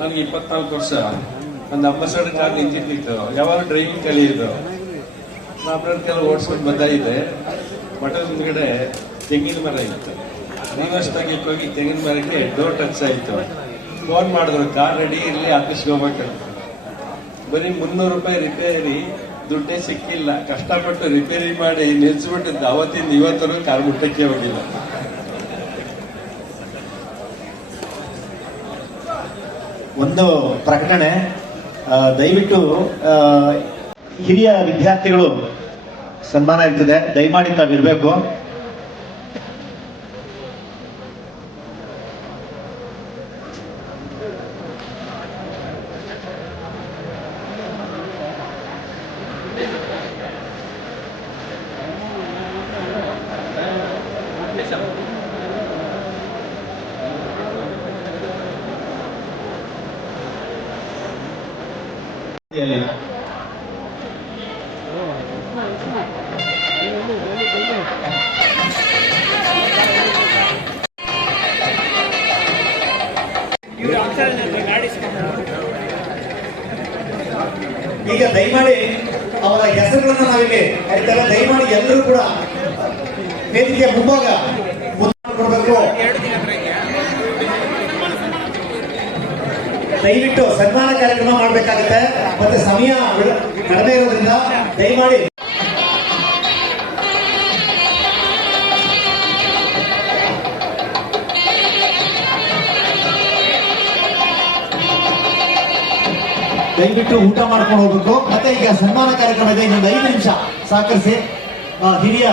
ನನಗೆ ಇಪ್ಪತ್ನಾಲ್ಕು ವರ್ಷ. ಒಂದು ಅಂಬಾಸಡರ್ ಕಾರ್ ನಿಂತಿತ್ತು ಯಾವಾಗ ಡ್ರೈವಿಂಗ್ ಕಲಿಯೋದು? ಕೆಲವು ಓಡಿಸ್ಕೊಂಡು ಬಂದಾಗಿದೆ ಮಠದ ಮುಂದ್ಗಡೆ ತೆಂಗಿನ ಮರ ಇತ್ತು. ರಿವರ್ಸ್ ಹೋಗಿ ತೆಂಗಿನ ಮರಕ್ಕೆ ಡೋರ್ ಟಚ್ ಆಯಿತು. ಫೋನ್ ಮಾಡಿದ್ರು, ಕಾರ್ ರೆಡಿ ಇರಲಿ, ಆಫೀಸ್ಗೆ ಹೋಗ್ಬೇಕಂತ ಬರೀ ಮುನ್ನೂರು ರೂಪಾಯಿ ರಿಪೇರಿ ದುಡ್ಡೇ ಸಿಕ್ಕಿಲ್ಲ. ಕಷ್ಟಪಟ್ಟು ರಿಪೇರಿ ಮಾಡಿ ನಿಲ್ಸ್ಬಿಟ್ಟಿದ್ದು. ಅವತ್ತಿಂದ ಇವತ್ತರೂ ಕಾರ್ ಮುಟ್ಟಕ್ಕೆ ಹೋಗಿಲ್ಲ. ಒಂದು ಪ್ರಕಟಣೆ ದಯವಿಟ್ಟು ಹಿರಿಯ ವಿದ್ಯಾರ್ಥಿಗಳು ಸನ್ಮಾನ ಇರ್ತದೆ ದಯಮಾಡಿ ತಾವಿರ್ಬೇಕು. ಈಗ ದಯಮಾಡಿ ಅವರ ಹೆಸರುಗಳನ್ನ ನಾವಿಲ್ಲಿ ಕರೀತಾರೆ ದಯಮಾಡಿ ಎಲ್ಲರೂ ಕೂಡ ವೇದಿಕೆಯ ಮುಂಭಾಗ ದಯವಿಟ್ಟು ಸನ್ಮಾನ ಕಾರ್ಯಕ್ರಮ ಮಾಡಬೇಕಾಗುತ್ತೆ. ಮತ್ತೆ ಸಮಯ ಕಡಿಮೆ ಇರೋದ್ರಿಂದ ದಯಮಾಡಿ. ದಯವಿಟ್ಟು ಊಟ ಮಾಡ್ಕೊಂಡು ಹೋಗ್ಬೇಕು. ಮತ್ತೆ ಈಗ ಸನ್ಮಾನ ಕಾರ್ಯಕ್ರಮ ಇದೆ ಇನ್ನೊಂದು ಐದು ನಿಮಿಷ ಸಹಕರಿಸಿ ಹಿರಿಯ